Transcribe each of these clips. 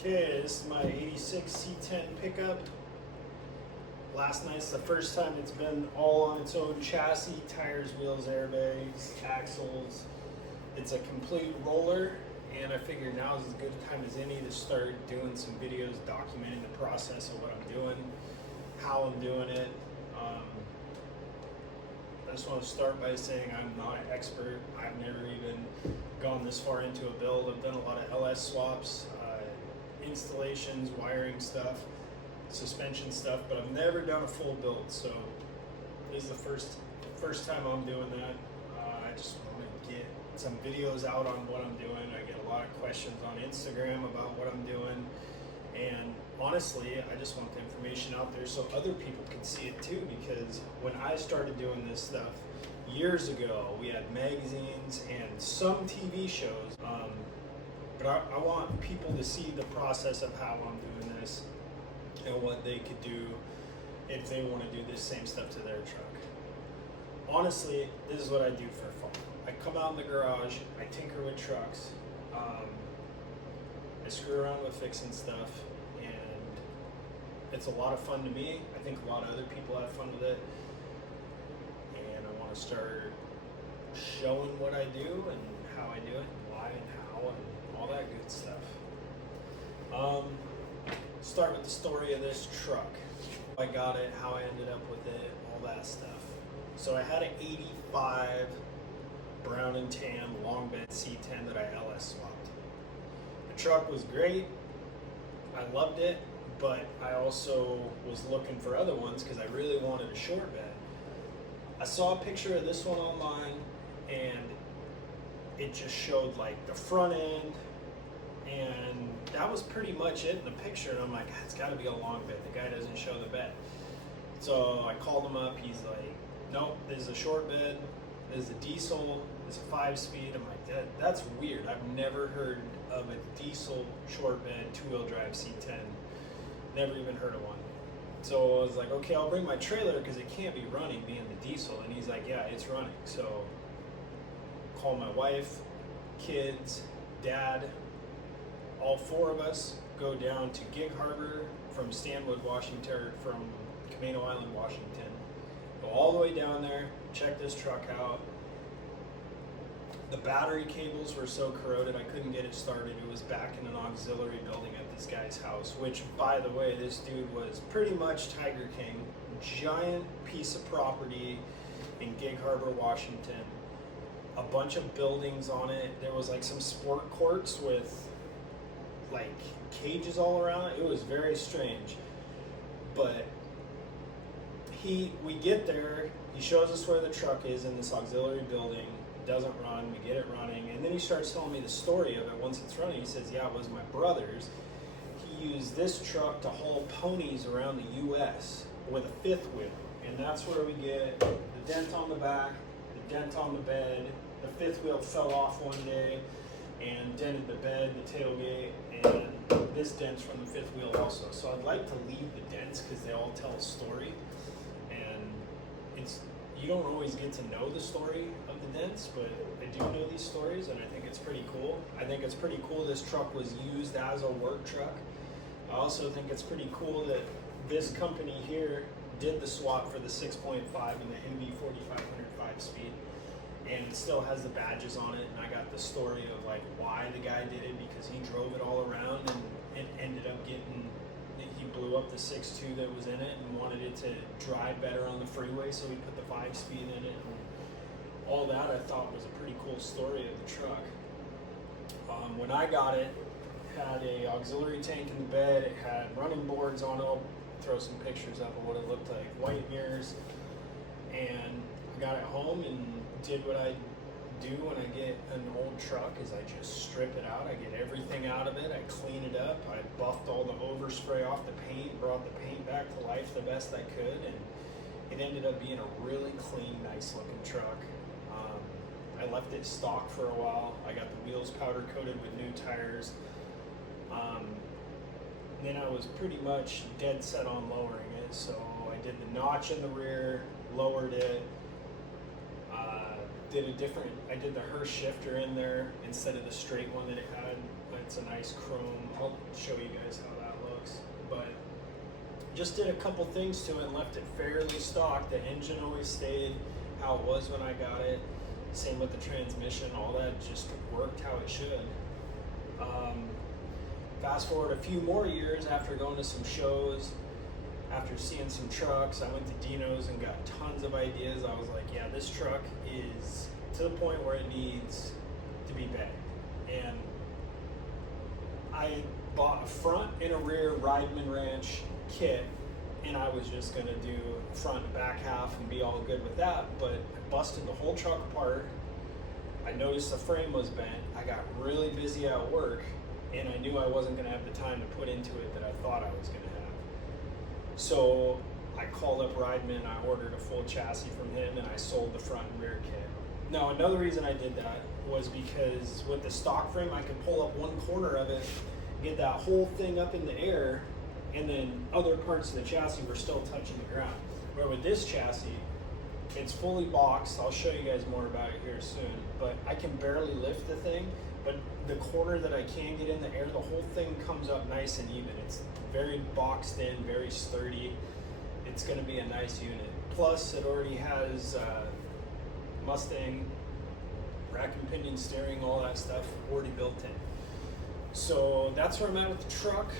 Okay, this is my 86 C10 pickup. Last night's the first time it's been all on its own chassis, tires, wheels, airbags, axles. It's a complete roller, and I figured now is as good a time as any to start doing some videos documenting the process of what I'm doing, how I'm doing it. I just want to start by saying I'm not an expert. I've never even gone this far into a build. I've done a lot of LS swaps, installations, wiring stuff, suspension stuff, but I've never done a full build. So this is the first time I'm doing that. I just want to get some videos out on what I'm doing. I get a lot of questions on Instagram about what I'm doing, and honestly, I just want the information out there so other people can see it too, because when I started doing this stuff years ago, we had magazines and some TV shows, but I want people to see the process of how I'm doing this and what they could do if they want to do this same stuff to their truck. Honestly, this is what I do for fun. I come out in the garage, I tinker with trucks, I screw around with fixing stuff, and it's a lot of fun to me. I think a lot of other people have fun with it, and I want to start showing what I do and how I do it, and why and how, and all that good stuff. Start with the story of this truck. I got it, how I ended up with it, all that stuff. So I had an 85 brown and tan long bed C10 that I LS swapped. The truck was great, I loved it, but I also was looking for other ones because I really wanted a short bed. I saw a picture of this one online, and it just showed like the front end, and that was pretty much it in the picture, and I'm like, it's got to be a long bed. The guy doesn't show the bed. So I called him up. He's like, nope, this is a short bed. This is a diesel. It's a 5-speed. I'm like, that's weird. I've never heard of a diesel short bed 2-wheel drive C10. Never even heard of one. So I was like, okay, I'll bring my trailer because it can't be running being the diesel. And he's like, yeah, it's running. So call my wife, kids, dad, all 4 of us go down to Gig Harbor from Stanwood, Washington, or from Camino Island, Washington. Go all the way down there, check this truck out. The battery cables were so corroded I couldn't get it started. It was back in an auxiliary building at this guy's house, which, by the way, this dude was pretty much Tiger King. Giant piece of property in Gig Harbor, Washington. A bunch of buildings on it. There was like some sport courts with like cages all around it. It was very strange. But we get there, he shows us where the truck is in this auxiliary building. Doesn't run, we get it running, and then he starts telling me the story of it. Once it's running, he says, yeah, it was my brother's. He used this truck to haul ponies around the US with a 5th wheel, and that's where we get the dent on the back, the dent on the bed. The 5th wheel fell off one day and dented the bed, the tailgate, and this dent's from the 5th wheel also. So I'd like to leave the dents because they all tell a story, and you don't always get to know the story of the dents, but I do know these stories, and I think it's pretty cool. I think it's pretty cool this truck was used as a work truck. I also think it's pretty cool that this company here did the swap for the 6.5 and the MB 4500 5-speed, and it still has the badges on it, and I got the story of like why the guy did it, because he drove it all around and it ended up he blew up the 6.2 that was in it and wanted it to drive better on the freeway, so he put the 5-speed in it, and all that I thought was a pretty cool story of the truck. When I got it, it had a auxiliary tank in the bed, it had running boards on it. I'll throw some pictures up of what it looked like, white mirrors, and I got it home and did what I do when I get an old truck, is I just strip it out. I get everything out of it, I clean it up, I buffed all the overspray off the paint, brought the paint back to life the best I could, and it ended up being a really clean, nice looking truck. I left it stock for a while. I got the wheels powder coated with new tires. Then I was pretty much dead set on lowering it, so I did the notch in the rear, lowered it, I did the Hurst shifter in there instead of the straight one that it had. I It's a nice chrome. I'll show you guys how that looks. But just did a couple things to it and left it fairly stock. The engine always stayed how it was when I got it. Same with the transmission. All that just worked how it should. Fast forward a few more years after going to some shows, after seeing some trucks, I went to Dino's and got tons of ideas. I was like, yeah, this truck is to the point where it needs to be bad. And I bought a front and a rear Rideman Ranch kit, and I was just gonna do front and back half and be all good with that, but I busted the whole truck apart. I noticed the frame was bent. I got really busy at work, and I knew I wasn't gonna have the time to put into it that I thought I was gonna have. So I called up Rideman, I ordered a full chassis from him, and I sold the front and rear kit. Now, another reason I did that was because with the stock frame, I could pull up one corner of it, get that whole thing up in the air, and then other parts of the chassis were still touching the ground. Where with this chassis, it's fully boxed. I'll show you guys more about it here soon, but I can barely lift the thing, but the corner that I can get in the air, the whole thing comes up nice and even. It's very boxed in, very sturdy. It's gonna be a nice unit. Plus, it already has Mustang rack and pinion steering, all that stuff already built in. So that's where I'm at with the truck.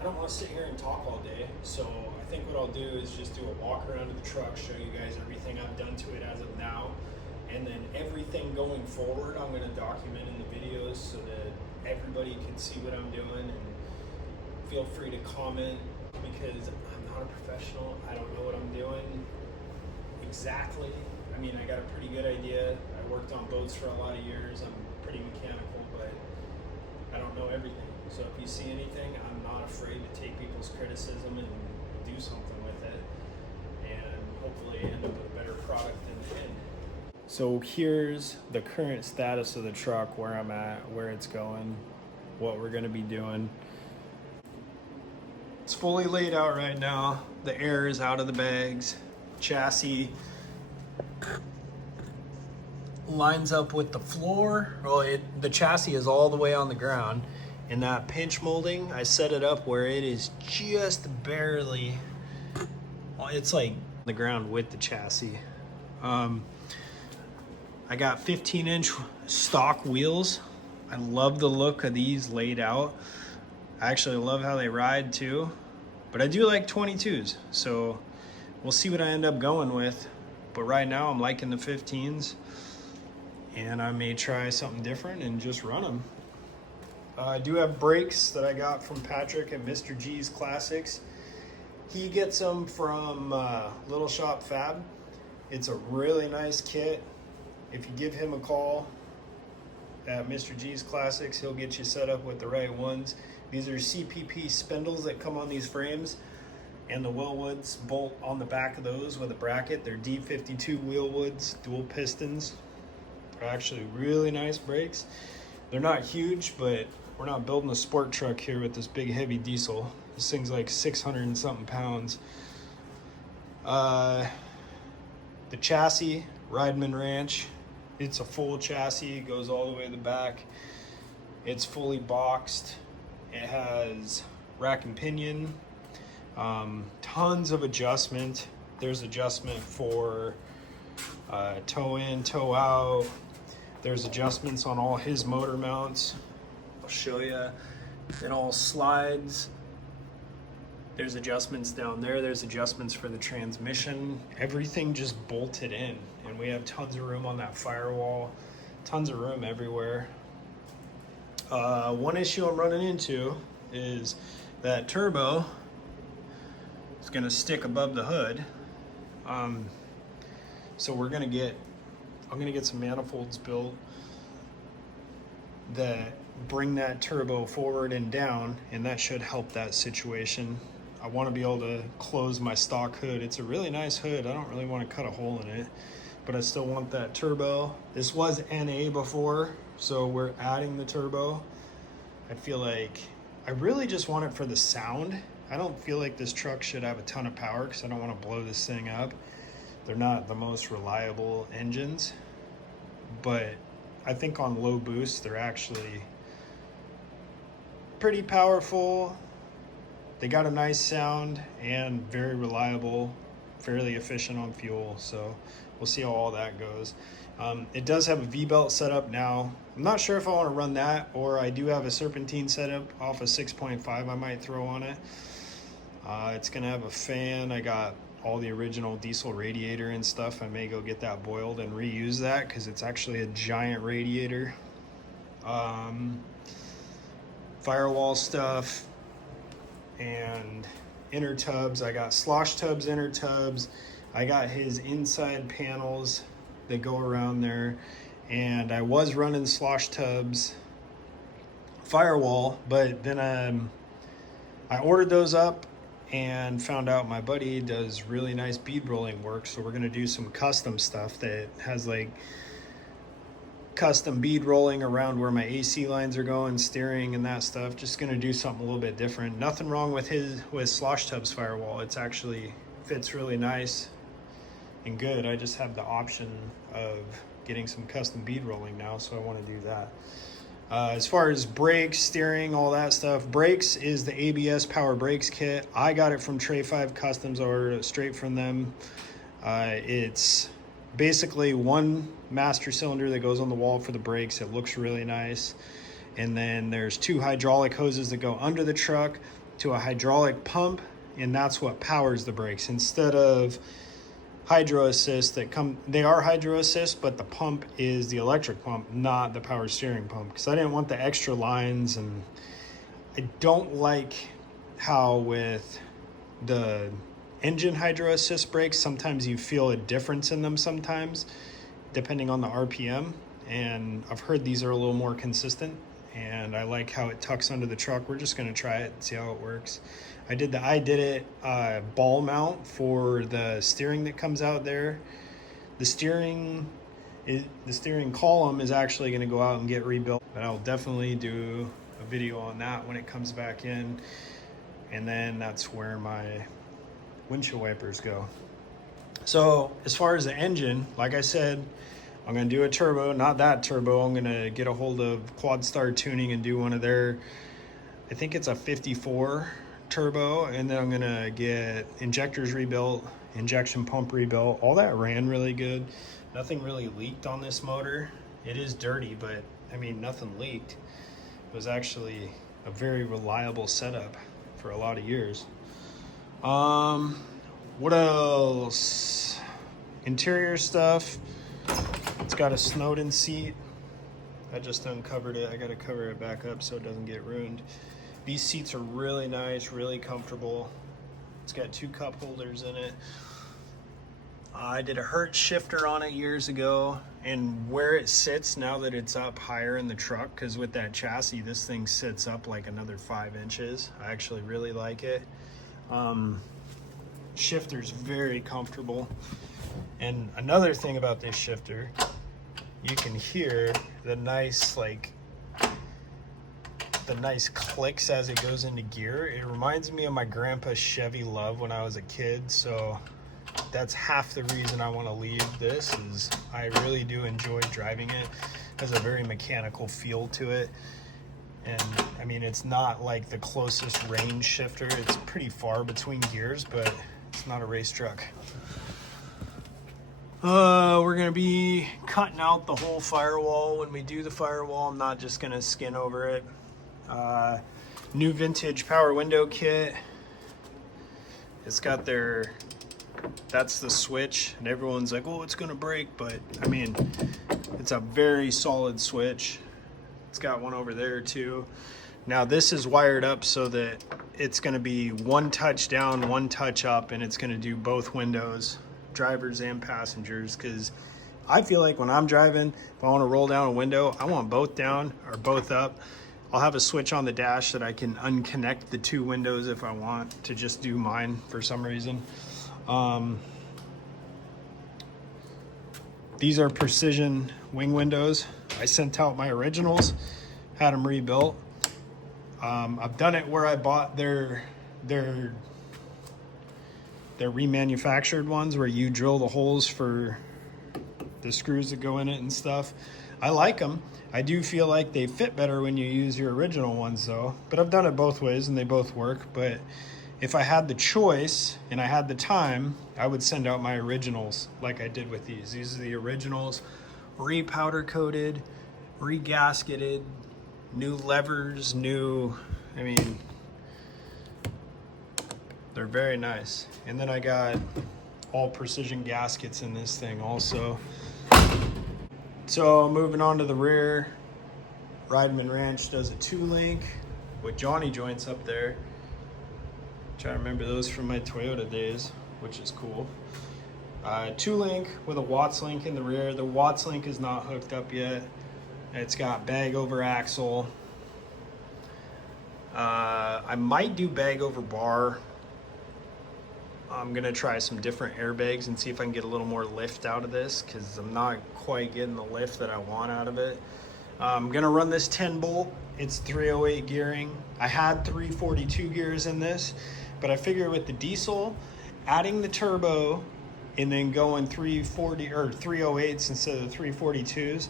I don't want to sit here and talk all day, so I think what I'll do is just do a walk around of the truck, show you guys everything I've done to it as of now, and then everything going forward I'm going to document in the videos so that everybody can see what I'm doing, and feel free to comment, because I'm not a professional. I don't know what I'm doing exactly. I mean, I got a pretty good idea. I worked on boats for a lot of years. I'm pretty mechanical, but I don't know everything. So if you see anything, I'm not afraid to take people's criticism and do something with it, and hopefully end up with a better product in the end. So here's the current status of the truck, where I'm at, where it's going, what we're gonna be doing. It's fully laid out right now. The air is out of the bags. Chassis lines up with the floor. Well, the chassis is all the way on the ground. In that pinch molding, I set it up where it is just barely, it's like the ground with the chassis. I got 15-inch stock wheels. I love the look of these laid out. I actually love how they ride too, but I do like 22s. So we'll see what I end up going with. But right now I'm liking the 15s, and I may try something different and just run them. I do have brakes that I got from Patrick at Mr. G's Classics. He gets them from Little Shop Fab. It's a really nice kit. If you give him a call at Mr. G's Classics, he'll get you set up with the right ones. These are CPP spindles that come on these frames, and the Wheelwoods bolt on the back of those with a bracket. They're D52 Wheelwoods, dual pistons. They're actually really nice brakes. They're not huge, but we're not building a sport truck here with this big heavy diesel. This thing's like 600 and something pounds. The chassis, Rideman Ranch, it's a full chassis. It goes all the way to the back. It's fully boxed. It has rack and pinion, tons of adjustment. There's adjustment for toe in, toe out. There's adjustments on all his motor mounts. I'll show you. It all slides. There's adjustments down there. There's adjustments for the transmission. Everything just bolted in. And we have tons of room on that firewall. Tons of room everywhere. One issue I'm running into is that turbo is gonna stick above the hood. So I'm gonna get some manifolds built that bring that turbo forward and down, and that should help that situation. I want to be able to close my stock hood. It's a really nice hood. I don't really want to cut a hole in it, but I still want that turbo. This was NA before, so we're adding the turbo. I feel like I really just want it for the sound. I don't feel like this truck should have a ton of power because I don't want to blow this thing up. They're not the most reliable engines, but I think on low boost they're actually pretty powerful. They got a nice sound and very reliable, fairly efficient on fuel. So we'll see how all that goes. It does have a V-belt setup now. I'm not sure if I want to run that, or I do have a serpentine setup off a 6.5 I might throw on it. It's going to have a fan. I got all the original diesel radiator and stuff. I may go get that boiled and reuse that because it's actually a giant radiator. Firewall stuff and inner tubs. I got slosh tubs, inner tubs. I got his inside panels that go around there, and I was running slosh tubs firewall, but then I ordered those up and found out my buddy does really nice bead rolling work, so we're gonna do some custom stuff that has like custom bead rolling around where my AC lines are going, steering and that stuff. Just gonna do something a little bit different. Nothing wrong with slosh tubs firewall. It's actually fits really nice and good. I just have the option of getting some custom bead rolling now, so I want to do that. As far as brakes, steering, all that stuff, brakes is the ABS Power Brakes kit. I got it from Tray 5 Customs, ordered it straight from them. It's basically one master cylinder that goes on the wall for the brakes. It looks really nice. And then there's 2 hydraulic hoses that go under the truck to a hydraulic pump, and that's what powers the brakes. Instead of hydro assist they are hydro assist, but the pump is the electric pump, not the power steering pump, because I didn't want the extra lines. And I don't like how with the engine hydro assist brakes, sometimes you feel a difference in them sometimes depending on the RPM, and I've heard these are a little more consistent, and I like how it tucks under the truck. We're just going to try it and see how it works. I did it ball mount for the steering that comes out there. The steering column is actually going to go out and get rebuilt, but I'll definitely do a video on that when it comes back in. And then that's where my windshield wipers go. So as far as the engine, like I said, I'm going to do a turbo, not that turbo. I'm going to get a hold of Quad Star Tuning and do one of their, I think it's a 54 turbo, and then I'm going to get injectors rebuilt, injection pump rebuilt. All that ran really good. Nothing really leaked on this motor. It is dirty, but I mean, nothing leaked. It was actually a very reliable setup for a lot of years. What else? Interior stuff. It's got a Snowden seat. I just uncovered it. I got to cover it back up so it doesn't get ruined. These seats are really nice, really comfortable. It's got 2 cup holders in it. I did a Hertz shifter on it years ago, and where it sits now that it's up higher in the truck, because with that chassis, this thing sits up like another 5 inches. I actually really like it. Shifter's very comfortable. And another thing about this shifter, you can hear the nice clicks as it goes into gear. It reminds me of my grandpa's Chevy Love when I was a kid, so that's half the reason I want to leave this, is I really do enjoy driving it. It has a very mechanical feel to it. And I mean, it's not like the closest range shifter. It's pretty far between gears, but it's not a race truck. We're gonna be cutting out the whole firewall when we do the firewall. I'm not just gonna skin over it. New vintage power window kit. It's got that's the switch, and everyone's like, oh, it's gonna break, but I mean, it's a very solid switch. It's got one over there too. Now this is wired up so that it's gonna be 1 touch down, 1 touch up, and it's gonna do both windows, drivers and passengers, because I feel like when I'm driving, if I want to roll down a window, I want both down or both up. I'll have a switch on the dash that I can unconnect the 2 windows if I want to just do mine for some reason. These are precision wing windows. I sent out my originals, had them rebuilt. I've done it where I bought their remanufactured ones where you drill the holes for the screws that go in it and stuff. I like them. I do feel like they fit better when you use your original ones though, but I've done it both ways and they both work. But if I had the choice and I had the time, I would send out my originals like I did with these. These are the originals, re-powder coated, re-gasketed, new levers, I mean, they're very nice. And then I got all precision gaskets in this thing also. So moving on to the rear, Rideman Ranch does a 2-link with Johnny joints up there. Trying to remember those from my Toyota days, which is cool. 2-link with a Watts link in the rear. The Watts link is not hooked up yet. It's got bag over axle. I might do bag over bar. I'm gonna try some different airbags and see if I can get a little more lift out of this, because I'm not quite getting the lift that I want out of it. I'm gonna run this 10 bolt. It's 308 gearing. I had 342 gears in this, but I figure with the diesel, adding the turbo and then going 340 or 308s instead of the 342s,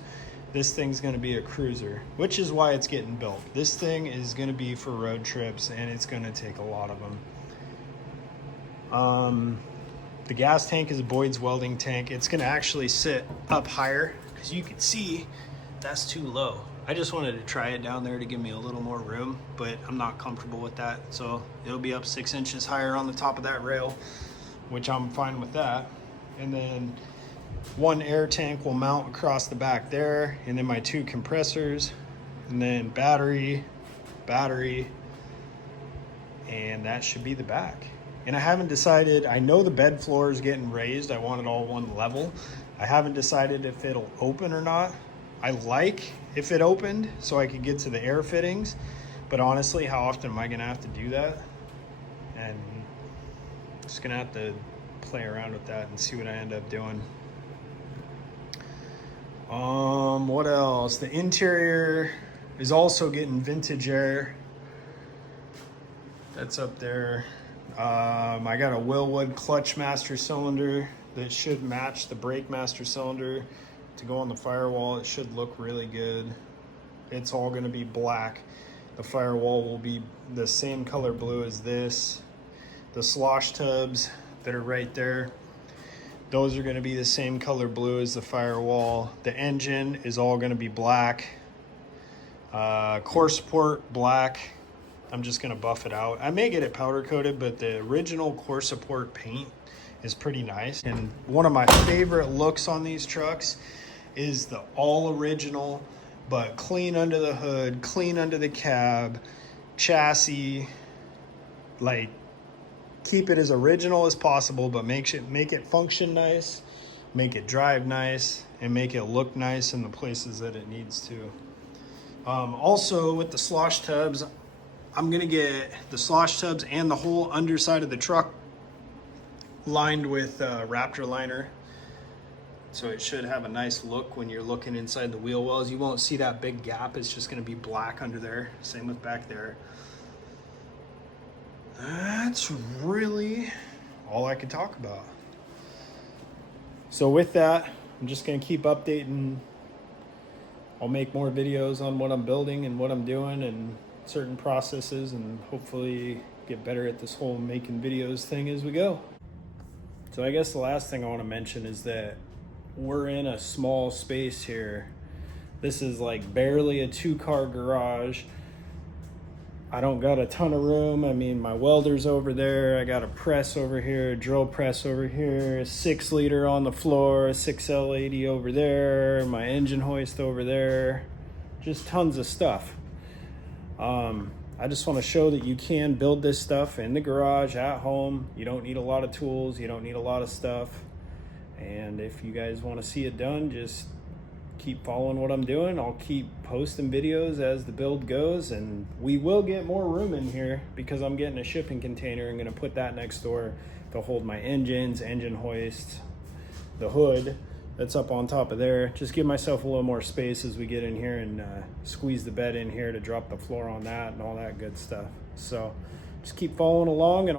this thing's gonna be a cruiser, which is why it's getting built. This thing is gonna be for road trips and it's gonna take a lot of them. The gas tank is a Boyd's welding tank. It's gonna actually sit up higher because you can see that's too low. I just wanted to try it down there to give me a little more room, but I'm not comfortable with that. So it'll be up 6 inches higher on the top of that rail, which I'm fine with that. And then one air tank will mount across the back there, and then my 2 compressors, and then battery, and that should be the back. And I haven't decided, I know the bed floor is getting raised. I want it all one level. I haven't decided if it'll open or not. I like if it opened so I could get to the air fittings, but honestly, how often am I gonna have to do that? And just gonna have to play around with that and see what I end up doing. What else? The interior is also getting vintage air. That's up there. I got a Willwood clutch master cylinder that should match the brake master cylinder to go on the firewall. It should look really good. It's all going to be black. The firewall will be the same color blue as this. The slosh tubs that are right there, those are going to be the same color blue as the firewall. The engine is all going to be black. Core support black. I'm just gonna buff it out. I may get it powder coated, but the original core support paint is pretty nice. And one of my favorite looks on these trucks is the all original, but clean under the hood, clean under the cab, chassis, like keep it as original as possible, but make it function nice, make it drive nice, and make it look nice in the places that it needs to. Also with the slosh tubs, I'm gonna get the slosh tubs and the whole underside of the truck lined with Raptor liner. So it should have a nice look when you're looking inside the wheel wells. You won't see that big gap. It's just gonna be black under there. Same with back there. That's really all I could talk about. So with that, I'm just gonna keep updating. I'll make more videos on what I'm building and what I'm doing and certain processes, and hopefully get better at this whole making videos thing as we go. So I guess the last thing I want to mention is that we're in a small space here. This is like barely a 2-car garage. I don't got a ton of room. I mean, my welder's over there. I got a press over here, a drill press over here, a 6-liter on the floor, a 6L80 over there, my engine hoist over there. Just tons of stuff. I just want to show that you can build this stuff in the garage at home. You don't need a lot of tools. You don't need a lot of stuff. And if you guys want to see it done, just keep following what I'm doing. I'll keep posting videos as the build goes, and we will get more room in here because I'm getting a shipping container. I'm going to put that next door to hold my engines, engine hoists, the hood that's up on top of there. Just give myself a little more space as we get in here and squeeze the bed in here to drop the floor on that and all that good stuff. So just keep following along, and